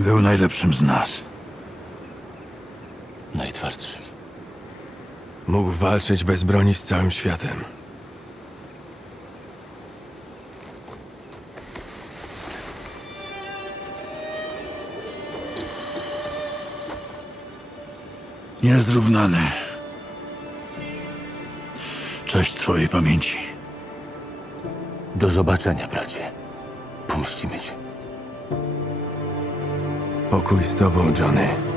Był najlepszym z nas. Najtwardszym. Mógł walczyć bez broni z całym światem. Niezrównany. Cześć twojej pamięci. Do zobaczenia, bracie. Pomścimy cię. Pokój z tobą, Johnny.